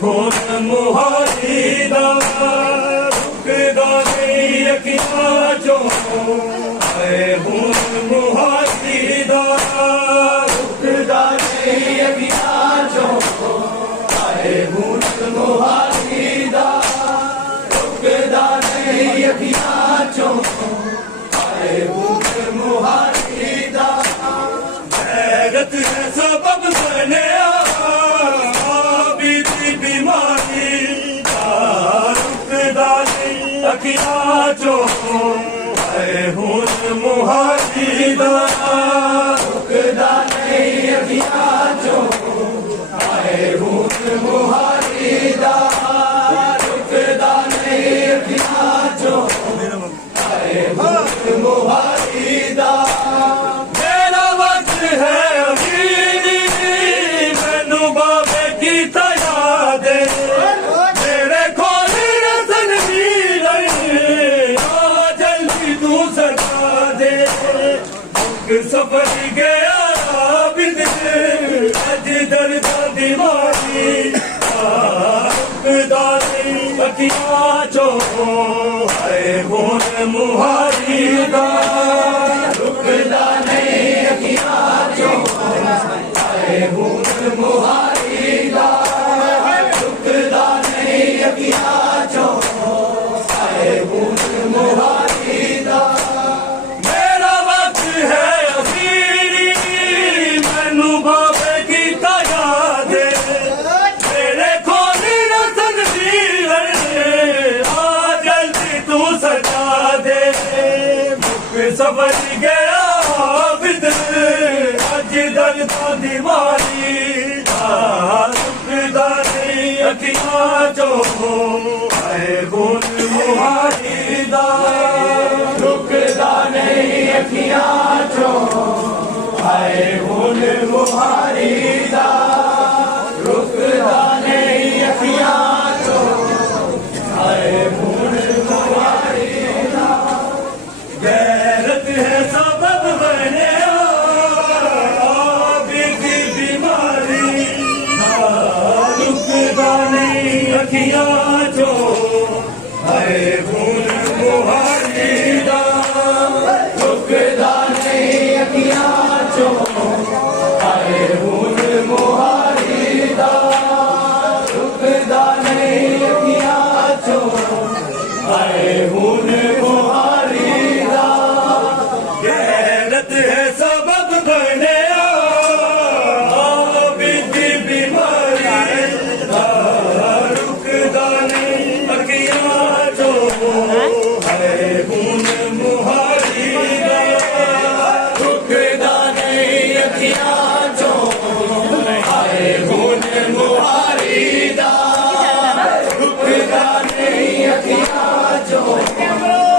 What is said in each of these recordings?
खून मुहारी दा रुकदा नहीं अखियां चों खून मुहारी दा रुकदा नहीं अखियां चों खून मुहारी दा रुकदा नहीं अखियां चों खून मुहारी दा गैरत है सबब बने बीमारी रुकदा नहीं अखियां चों खून मुहारी दा रुकदा नहीं अखियां चों खून मुहारी दा रुकदा नहीं अखियां चों खून मुहारी दा मेरा वक्त है अमीरी मैनू बाबे की याद मेरे खोली रतन भी जल्दी तू सजा दे सफर गया बिद अज दर्द दीवारी रुकदा नहीं अखियां चों खून मुहारी दा रुकदा नहीं अखियां चों खून मुहारी दा रुकदा नहीं अखियां चों खून मुहारी दा मेरा वक्त है असीरी मैनू बाबे की याद मेरे खोली रतन दी आ जल्दी तू सजा दे सफर गया बिद अज दर्द दीवारी रुकदा नहीं अखियां चों खून मुहारी दा रुकदा नहीं अखियां चों खून मुहारी दा रुकदा नहीं अखियां चों खून मुहारी दा गैरत है सबब बने बीमारी रुकदा नहीं अखियां चों खून मुहारी दा रुकदा नहीं अखियां चों खून मुहारी दा रुकदा नहीं अखियां चों खून मुहारी दा गैरत है सबब बने बीमारी रुकदा नहीं अखियां चों खून मुहारी दा रुकदा नहीं अखियां चों खून मुहारी दा रुकदा नहीं अखियां चों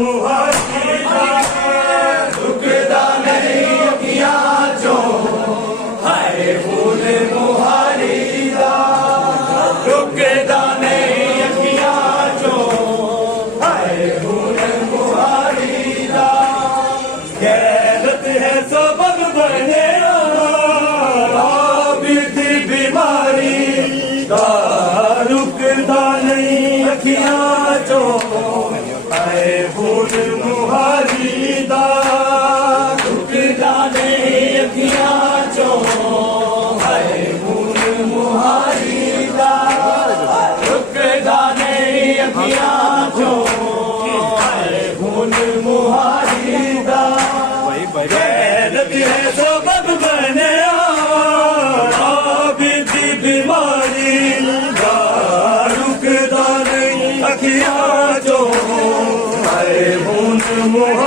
मुहारी दा रुकदा नहीं अखियां चों हाय खून मुहारी दा रुकदा नहीं अखियां चों हाय खून मुहारी दा गैरत है सबब बने बीमारी दा रुकदा नहीं अखियां चों हाय खून मुहारी दा रुकदा नहीं अखियां चों हाय खून मुहारी दा रुकदा नहीं अखियां चों हाय खून मुहारी दा गैरत है सबब बने बीमारी दा रुकदा नहीं अखियां चों हाय खून मुहारी